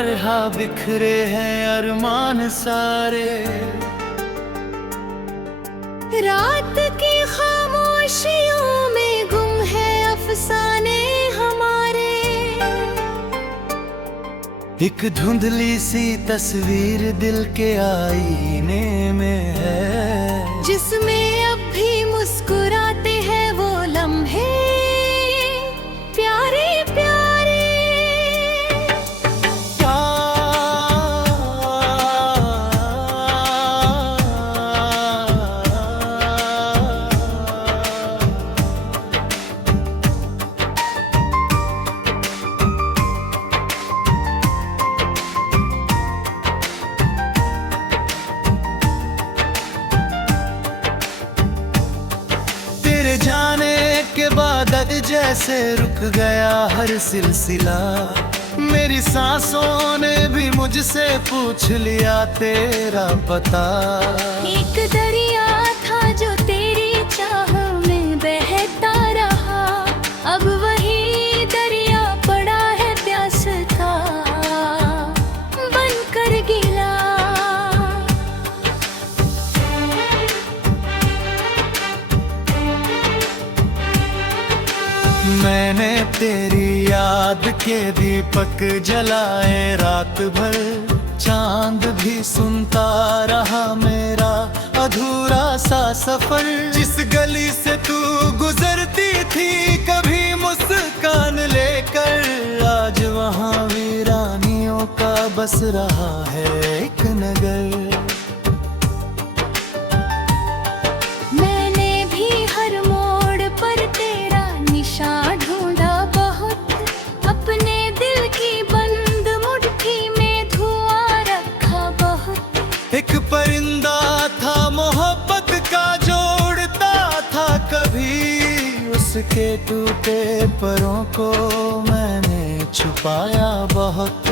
तरह बिखरे हैं अरमान सारे। रात की खामोशियों में गुम है अफसाने हमारे। एक धुंधली सी तस्वीर दिल के आईने में है, जिसमें अब भी मुस्कुराते हैं वो लम्हे प्यारे प्यारे। तेरे जाने के बाद जैसे रुक गया हर सिलसिला। मेरी सांसों ने भी मुझसे पूछ लिया तेरा पता। एक दरिया था जो तेरी चाह में बहता रहा, अब वही दरिया पड़ा है प्यास का बनकर गिला। मैंने तेरी याद के दीपक जलाए रात भर, चांद भी सुनता रहा मेरा अधूरा सा सफर। जिस गली से तू गुजरती थी कभी मुस्कान लेकर, आज वहाँ वीरानियों का बस रहा है एक नगर। मैंने भी हर मोड़ पर तेरा निशान ढूंढा बहुत, अपने दिल की बंद मुट्ठी में धुआं रखा बहुत। एक परिंदा था मोहब्बत का जोड़ता था कभी, उसके टूटे परों को मैंने छुपाया बहुत।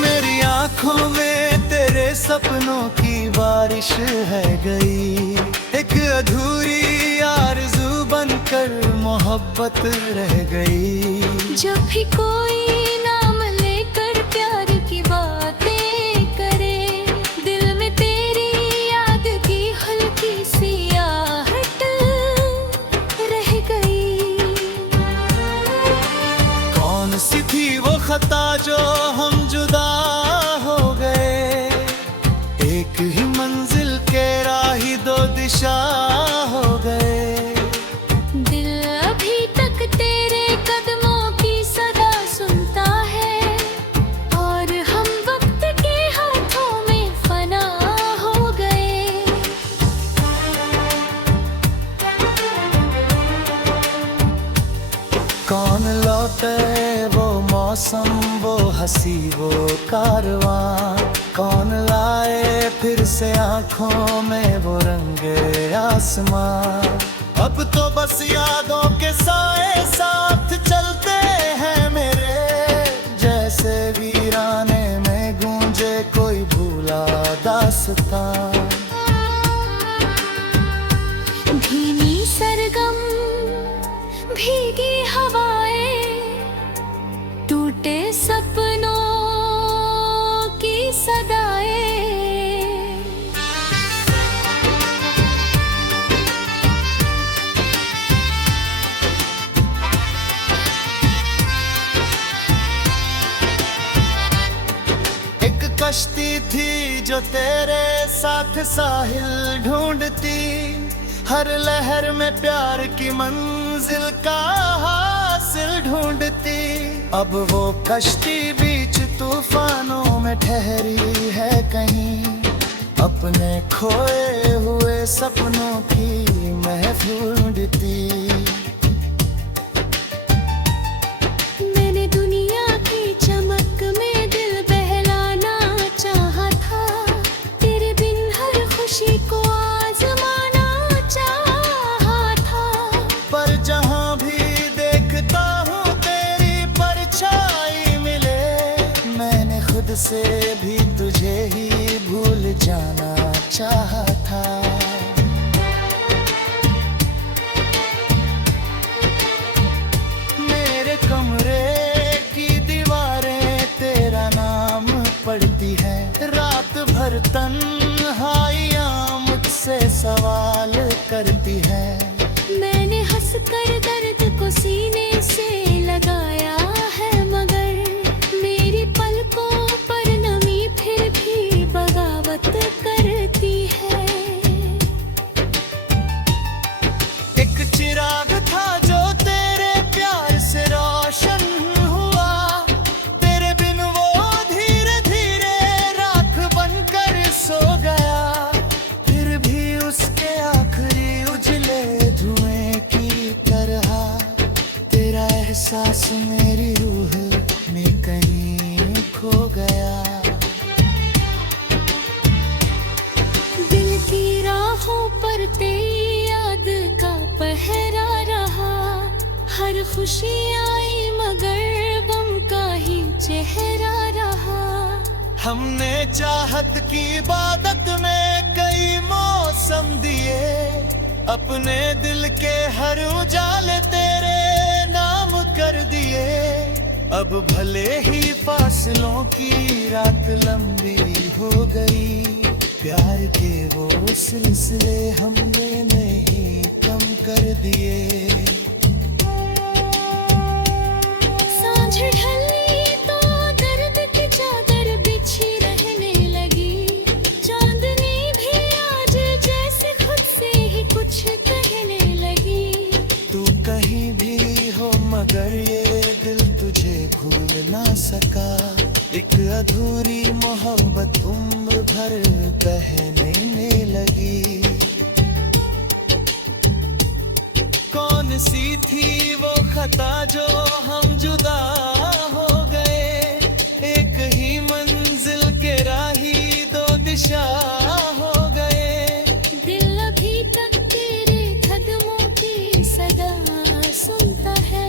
मेरी आंखों में तेरे सपनों की बारिश है गई, एक अधूरी आरज़ू बनकर मोहब्बत रह गई। जब भी कोई नाम लेकर प्यार की बातें करे, दिल में तेरी याद की हल्की सी आहट रह गई। कौन सी थी वो खता जो हम जुदा हो गए, एक ही मंजिल के राही दो दिशा हो गए। दिल अभी तक तेरे कदमों की सदा सुनता है, और हम वक्त के हाथों में फना हो गए। कौन लौटे वो मौसम, वो हंसी, वो कारवां, कौन लाए फिर से आंखों में वो रंगे आसमां। अब तो बस यादों के साए साथ चलते हैं मेरे, जैसे वीराने में गूंजे कोई भूला दास्तां। धीमी सरगम भीगी हवाएं, टूटे सपनों की सदाएं। एक कश्ती थी जो तेरे साथ साहिल ढूंढती, हर लहर में प्यार की मंजिल का हासिल ढूंढती। अब वो कश्ती बीच तूफानों में ठहरी है कहीं, अपने खोए हुए सपनों की महफिल ढूंढती। मैंने दुनिया की चमक में दिल बहलाना चाहा था, तेरे बिन हर खुशी को आजमाना चाहा था। पर जहाँ भी देखता हूँ तेरी परछाई मिले, मैंने खुद से भी तुझे ही भूल जाना चाहा था। करती है। मैंने हंसकर दर्द को सीने से लगाया है, मगर मेरी पलकों पर नमी फिर भी बगावत करती है। एक चिराग था जो तेरे प्यार से रोशन हुआ, तेरे बिन वो धीरे धीरे राख बनकर सो गया। फिर भी उसके आखिरी उजले धुएं की तरह तेरा एहसास मेरी रूह में कहीं खो गया। दिल की राहों पर तेरी याद का पहरा रहा, हर खुशी आई मगर गम का ही चेहरा रहा। हमने चाहत की इबादत में कई मौसम दिए, अपने दिल के हर उजाले तेरे नाम कर दिए। अब भले ही फासलों की रात लंबी हो गई, प्यार के वो सिलसिले हमने नहीं कम कर दिए। सांझ ढली तो दर्द की चादर बिछी रहने लगी, चांदनी भी आज जैसे खुद से ही कुछ कहने लगी। तू कहीं भी हो मगर ये दिल तुझे भूल ना सका, एक अधूरी मोहब्बत उम्र भर बहने लगी। कौन सी थी वो खता जो हम जुदा हो गए, एक ही मंजिल के राही दो दिशा हो गए। दिल अभी तक तेरे कदमों की सदा सुनता है,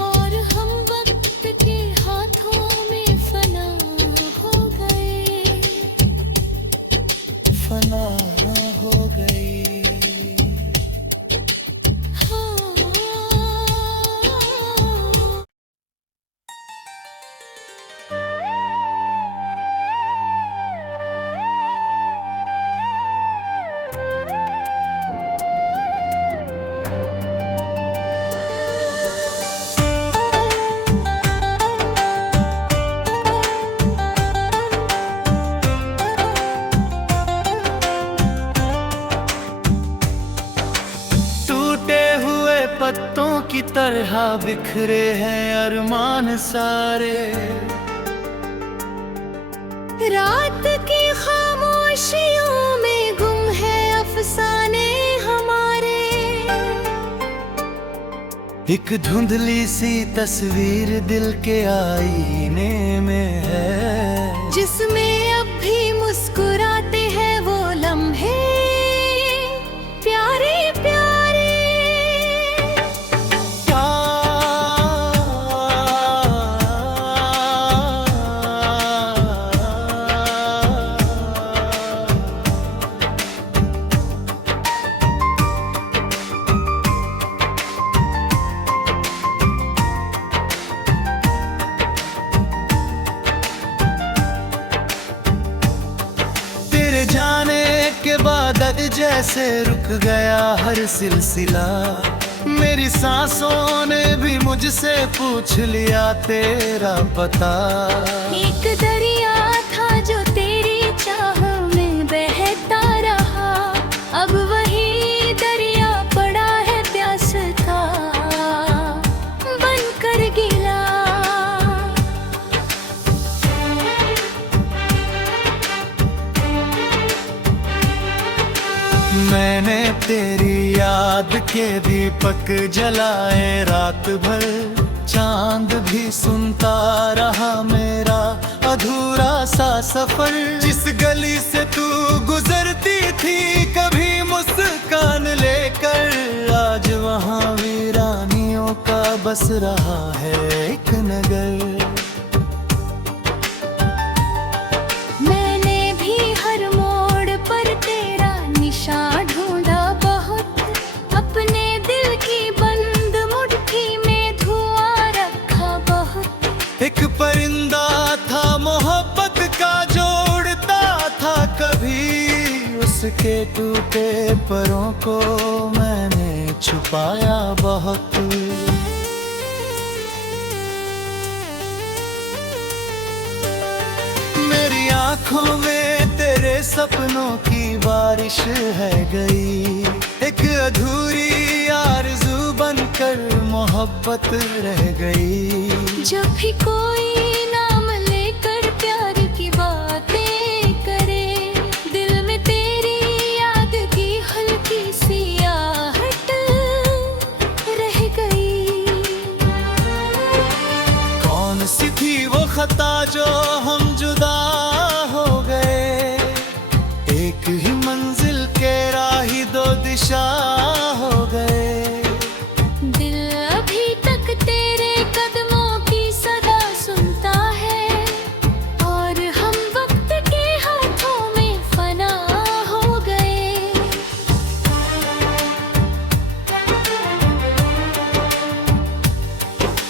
और हम वक्त के हाथों में फना हो गए, फना हो गई। हाँ। टूटे हुए पत्तों की तरह बिखरे हैं अरमान सारे, रात की खामोशियों में गुम है अफसाने हमारे। एक धुंधली सी तस्वीर दिल के आईने में है, जिसमें अब भी मुस्कुराते हैं वो लम्हे प्यारे प्यारे। तेरे जाने के बाद जैसे रुक गया हर सिलसिला, मेरी सांसों ने भी मुझसे पूछ लिया तेरा पता। एक दरिया था जो तेरी चाह में बहता रहा, अब वही दरिया पड़ा है प्यास का बनकर गिला। मैंने तेरी याद के दीपक जलाए रात भर, चांद भी सुनता रहा मेरा अधूरा सा सफर। जिस गली से तू गुजरती थी कभी मुस्कान लेकर, आज वहाँ वीरानियों का बस रहा है एक नगर। मैंने भी हर मोड़ पर तेरा निशान ढूंढा बहुत, अपने दिल की बंद मुट्ठी में धुआं रखा बहुत। एक परिंदा था मोहब्बत का जो उड़ता था कभी, उसके के टूटे परों को मैंने छुपाया बहुत। मेरी आंखों में तेरे सपनों की बारिश है गई, एक अधूरी आरज़ू बनकर मोहब्बत रह गई। जब भी कोई नाम लेकर प्यार की बातें करे, दिल में तेरी याद की हल्की सी आहट रह गई। कौन सी थी वो खता जो हम जुदा हो गए, एक ही मंजिल के राही दो दिशा हो गए। दिल अभी तक तेरे कदमों की सदा सुनता है, और हम वक्त के हाथों में फना हो गए।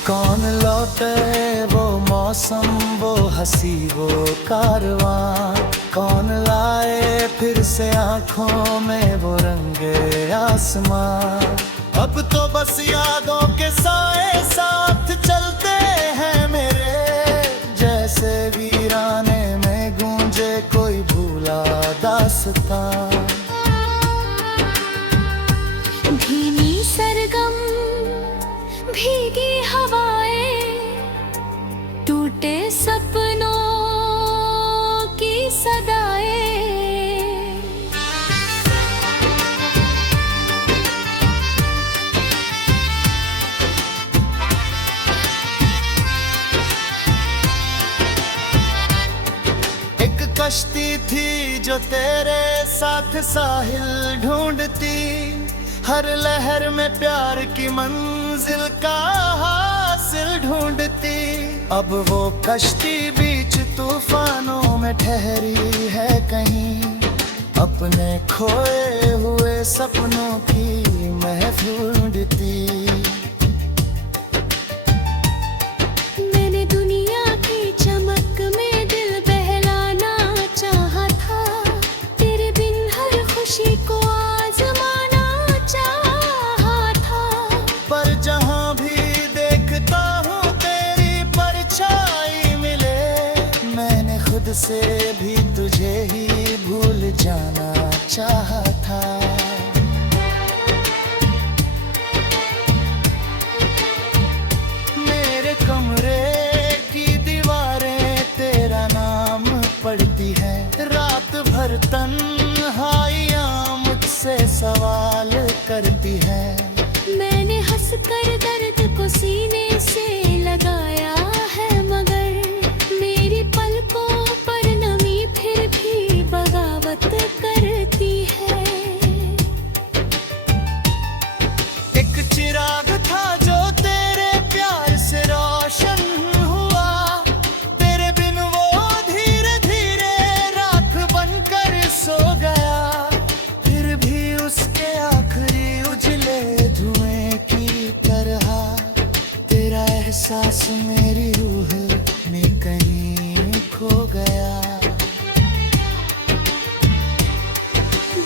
कौन लौटे वो मौसम, वो हंसी, वो कारवां, कौन लाए फिर से आंखों में वो रंगे आसमां। अब तो बस यादों के साए साथ चलते हैं मेरे, जैसे वीराने में गूंजे कोई भूला दास्तां। धीमी सरगम, भीगी हवाएं, टूटे सपनों की सदाएं। एक कश्ती थी जो तेरे साथ साहिल ढूंढती, हर लहर में प्यार की मंजिल का हासिल ढूंढती। अब वो कश्ती बीच तूफानों में ठहरी है कहीं, अपने खोए हुए सपनों की महफिल ढूंढती। मैंने दुनिया की चमक में दिल बहलाना चाहा था, तेरे बिन हर खुशी को आजमाना चाहा था। पर जहाँ भी देखता हूँ तेरी परछाई मिले, मैंने खुद से भी तुझे ही भूल जाना चाहा था। मेरे कमरे की दीवारें तेरा नाम पढ़ती है, रात भर तन्हाइयाँ मुझसे सवाल करती है। मैंने हंसकर दर्द को सीने से लगाया है, मगर मेरी पलकों पर नमी फिर भी बगावत करती है। एक चिराग था जो तेरे प्यार से रोशन हुआ, तेरे बिन वो धीरे धीरे राख बनकर सो गया। फिर भी उसके आखिरी उजले धुएं की तरह तेरा एहसास मेरी रूह में कहीं खो गया।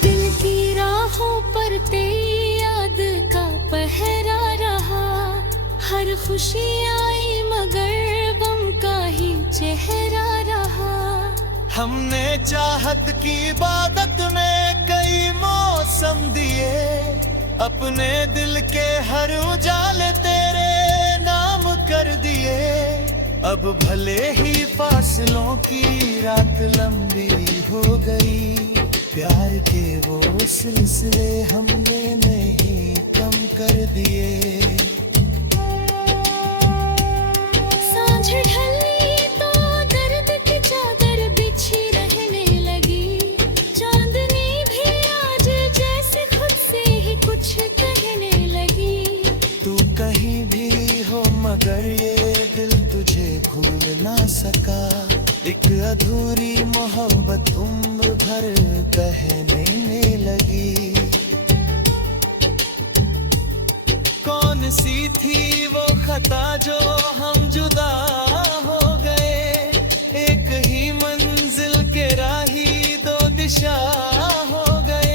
दिल की राहों पर तेरी याद का पहरा रहा, हर खुशी आई मगर गम का ही चेहरा रहा। हमने चाहत की इबादत में कई मौसम दिए, अपने दिल के हर उजाले तेरे नाम कर दिए। अब भले ही फासलों की रात लंबी हो गई, प्यार के वो सिलसिले हमने नहीं कम कर दिए। सांझ ढली तो दर्द की चादर बिछी रहने लगी, चांदनी भी आज जैसे खुद से ही कुछ कहने लगी। तू कहीं भी हो मगर ये दिल तुझे भूल ना सका, एक अधूरी मोहब्बत उम्र भर बहने लगी। कौन सी थी वो खता जो हम जुदा हो गए, एक ही मंजिल के राही दो दिशा हो गए।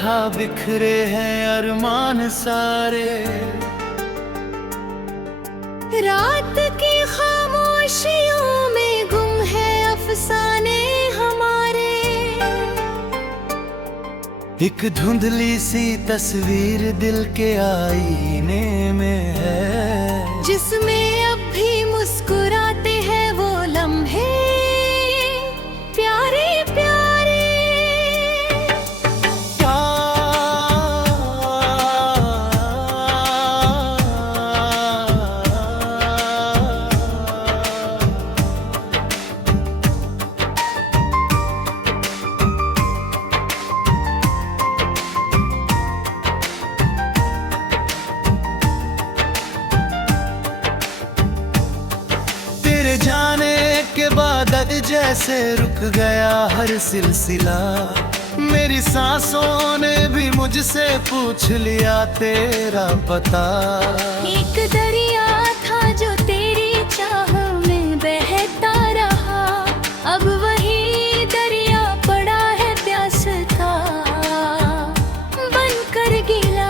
तरह बिखरे हैं अरमान सारे। रात की खामोशियों में गुम है अफसाने हमारे। एक धुंधली सी तस्वीर दिल के आईने में है, जिसमें अब भी मुस्कुराते हैं वो लम्हे प्यारे प्यारे। तेरे जाने के बाद जैसे रुक गया हर सिलसिला। मेरी सांसों ने भी मुझसे पूछ लिया तेरा पता। एक दरिया था जो तेरी चाह में बहता रहा, अब वही दरिया पड़ा है प्यास का बनकर गिला।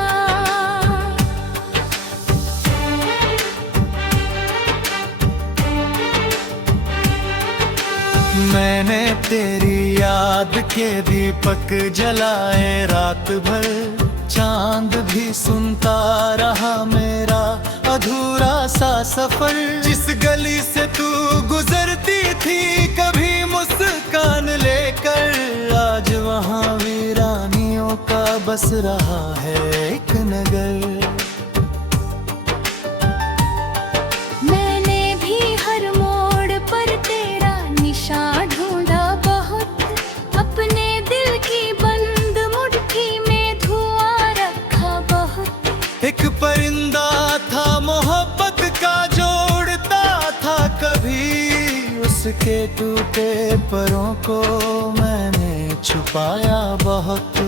मैंने तेरी याद के दीपक जलाए रात भर, चांद भी सुनता रहा मेरा अधूरा सा सफर। जिस गली से तू गुजरती थी कभी मुस्कान लेकर, आज वहाँ वीरानियों का बस रहा है एक नगर। मैंने भी हर मोड़ पर तेरा निशान ढूंढा बहुत, अपने दिल की बंद मुट्ठी में धुआं रखा बहुत। एक परिंदा था मोहब्बत का जो उड़ता था कभी, उसके टूटे परों को मैंने छुपाया बहुत।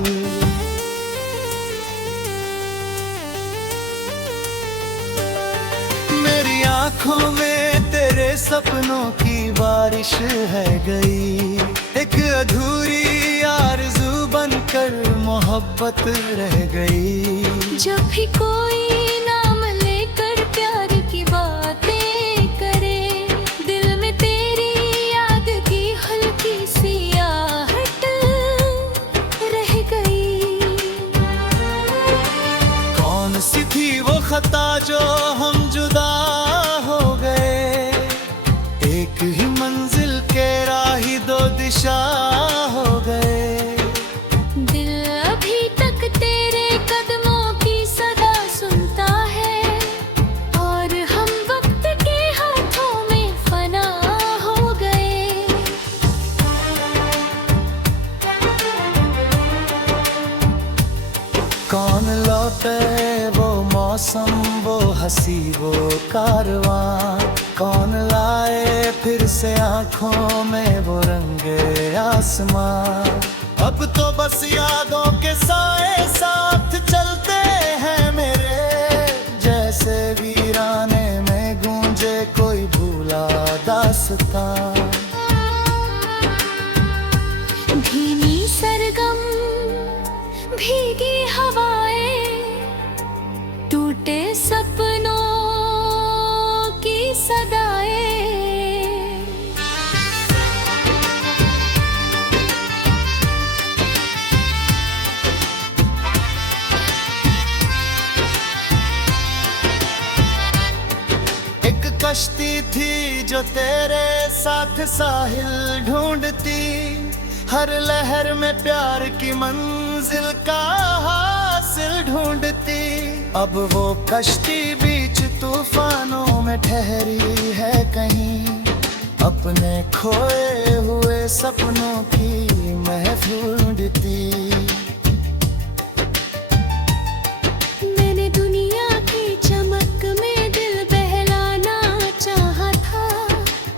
मेरी आंखों में तेरे सपनों की बारिश है गई, एक अधूरी आरज़ू बनकर मोहब्बत रह गई। जब भी कोई नाम लेकर प्यार की बातें करे, दिल में तेरी याद की हल्की सी आहट रह गई। कौन सी थी वो खता जो हम जुदा हो गए, एक ही मंजिल के राही दो दिशा हो गए। दिल अभी तक तेरे कदमों की सदा सुनता है, और हम वक्त के हाथों में फना हो गए। कौन लौटे वो मौसम, वो हंसी, वो कारवां, कौन लाए फिर से आंखों में वो रंगे आसमां। अब तो बस यादों के साए साथ चलते हैं मेरे, जैसे वीराने में गूंजे कोई भूला दास्तां। धीमी सरगम भीगी हवाएं, टूटे सपनों की सदाएं। एक कश्ती थी जो तेरे साथ साहिल ढूंढती, हर लहर में प्यार की मंजिल का हासिल ढूंढती। अब वो कश्ती बीच तूफानों में ठहरी है कहीं, अपने खोए हुए सपनों की महफिल ढूंढती। मैंने दुनिया की चमक में दिल बहलाना चाहा था,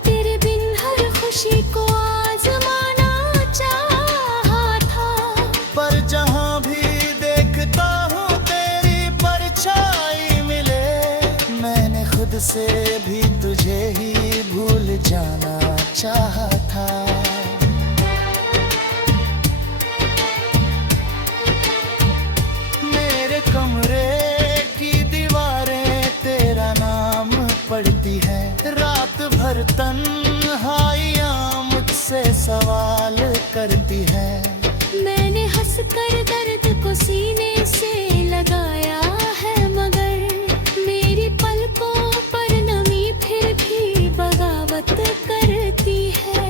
तेरे बिन हर खुशी को आजमाना चाहा था। पर जहाँ भी देखता हूँ तेरी परछाई मिले, मैंने खुद से भी तुझे ही भूल जाना चाहा था। तन्हाइयाँ मुझसे सवाल करती है। मैंने हंसकर दर्द को सीने से लगाया है, मगर मेरी पलकों पर नमी फिर भी बगावत करती है।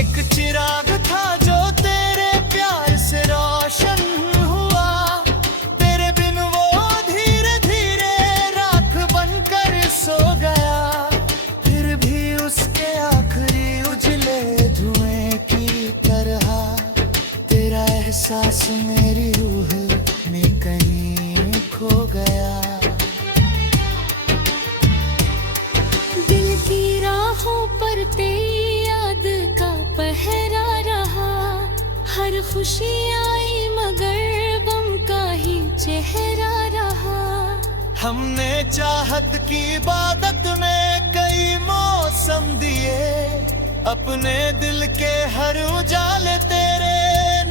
एक चिराग था जो तेरे प्यार से रोशन हुआ, तेरे बिन वो धीरे धीरे राख बनकर सो गया। फिर भी उसके आखिरी उजले धुएं की तरह तेरा एहसास मेरी रूह में कहीं खो गया। दिल की राहों पर तेरी याद का पहरा रहा, हर खुशी आई मगर गम का ही चेहरा रहा। हमने चाहत की इबादत में कई मौसम दिए, अपने दिल के हर उजाले तेरे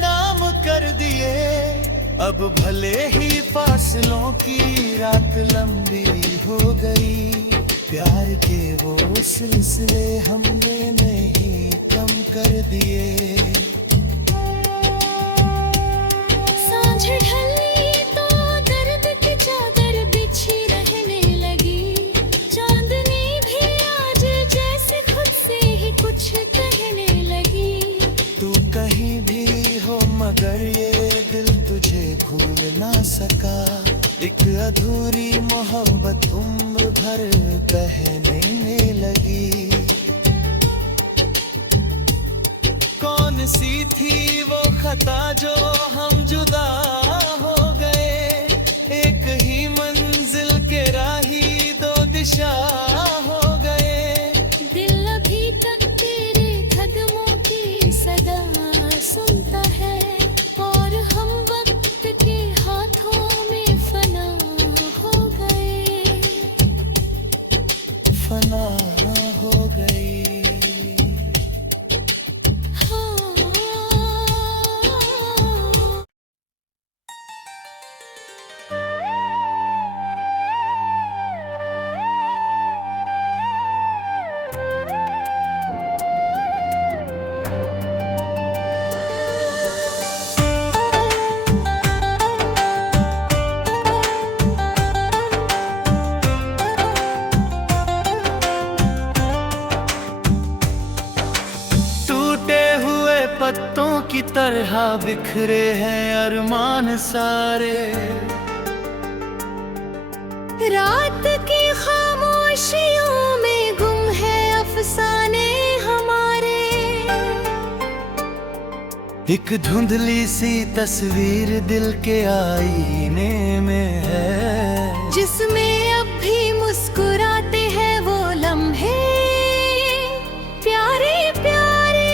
नाम कर दिए। अब भले ही फासलों की रात लंबी हो गई, प्यार के वो सिलसिले हमने नहीं कम कर दिए। सांझ ढली तो दर्द की चादर बिछी रहने लगी, चांदनी भी आज जैसे खुद से ही कुछ कहने लगी। तू कहीं भी हो मगर ये दिल तुझे भूल ना सका, एक अधूरी मोहब्बत उम्र भर बहने लगी। कौन सी थी वो खता जो हम जुदा हो गए, एक ही मंजिल के राही दो दिशा हो गए। दिल अभी तक तेरे कदमों की सदा सुनता है, और हम वक्त के हाथों में फना हो गए, फना हो गई। हाँ। टूटे हुए पत्तों की तरह बिखरे हैं अरमान सारे, रात की खामोशियों में गुम है अफसाने हमारे। एक धुंधली सी तस्वीर दिल के आईने में है, जिसमें अब भी मुस्कुराते हैं वो लम्हे प्यारे प्यारे।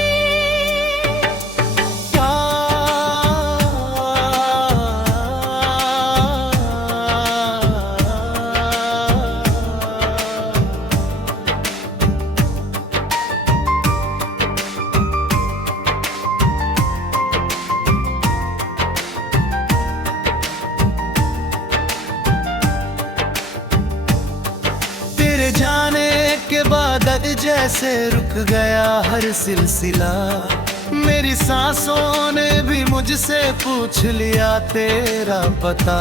तेरे जाने के बाद जैसे रुक गया हर सिलसिला, मेरी सांसों ने भी मुझसे पूछ लिया तेरा पता।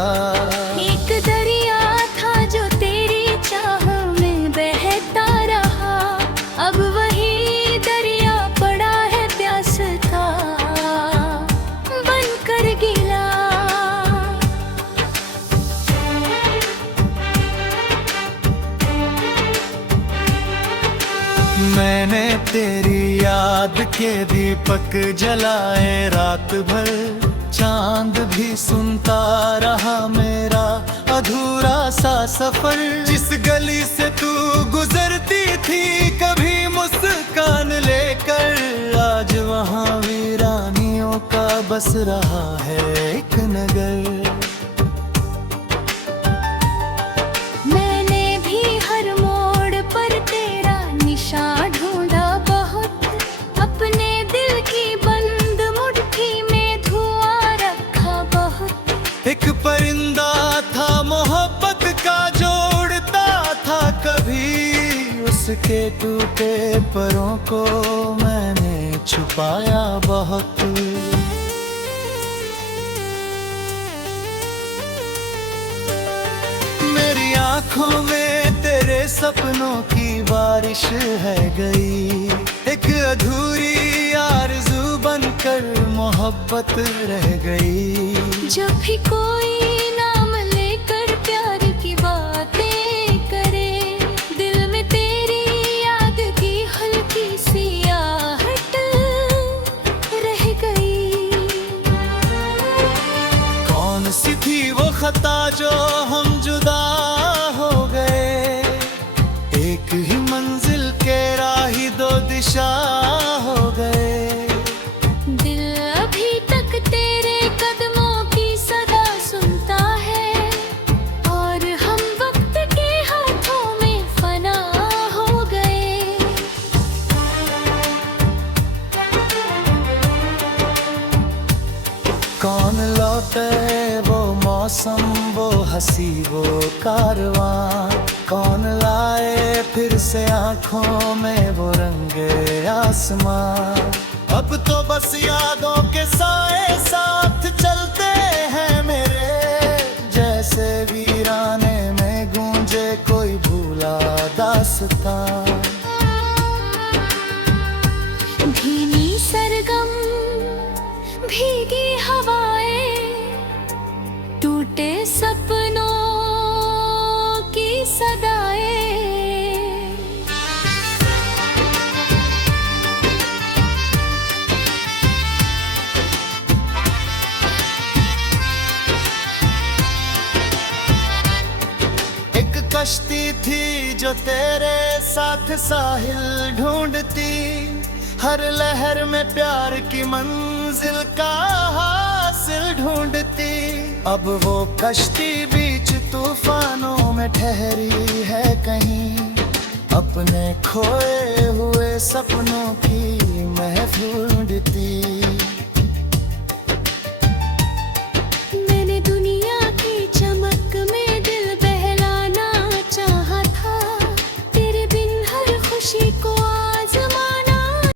एक दरिया था जो तेरी चाह में बहता रहा, अब वही दरिया पड़ा है प्यास का बनकर गिला। मैंने तेरी याद के दीपक जलाए रात भर, चांद भी सुनता रहा मेरा अधूरा सा सफर। जिस गली से तू गुजरती थी कभी मुस्कान लेकर, आज वहाँ वीरानियों का बस रहा है एक नगर। मैंने भी हर मोड़ पर तेरा निशान ढूंढा बहुत, अपने दिल की बंद मुट्ठी में धुआं रखा बहुत। एक परिंदा था मोहब्बत का जो उड़ता था कभी के टूटे परों को मैंने छुपाया बहुत। मेरी आंखों में तेरे सपनों की बारिश है गई, एक अधूरी आरज़ू बनकर मोहब्बत रह गई। जब भी कोई नाम लेकर प्यार की बातें करे, दिल में तेरी याद की हल्की सी आहट रह गई। कौन सी थी वो खता जो हम जुदा हो गए, एक ही मंजिल के राही दो दिशा हो गए। दिल अभी तक तेरे कदमों की सदा सुनता है, और हम वक्त के हाथों में फना हो गए। कौन लौटे वो मौसम, वो हंसी, वो कारवां, कौन लाए फिर से आंखों में वो रंगे आसमां। अब तो बस यादों के साए साथ चलते हैं मेरे, जैसे वीराने में गूंजे कोई भूला दास्तां। भीनी सरगम, भीगी हवाएं, टूटे सपनों की सदाएं। एक कश्ती थी जो तेरे साथ साहिल ढूंढती, हर लहर में प्यार की मंजिल का हासिल ढूंढती। अब वो कश्ती बीच तूफानों में ठहरी है कहीं, अपने खोए हुए सपनों की महफिल ढूंढती।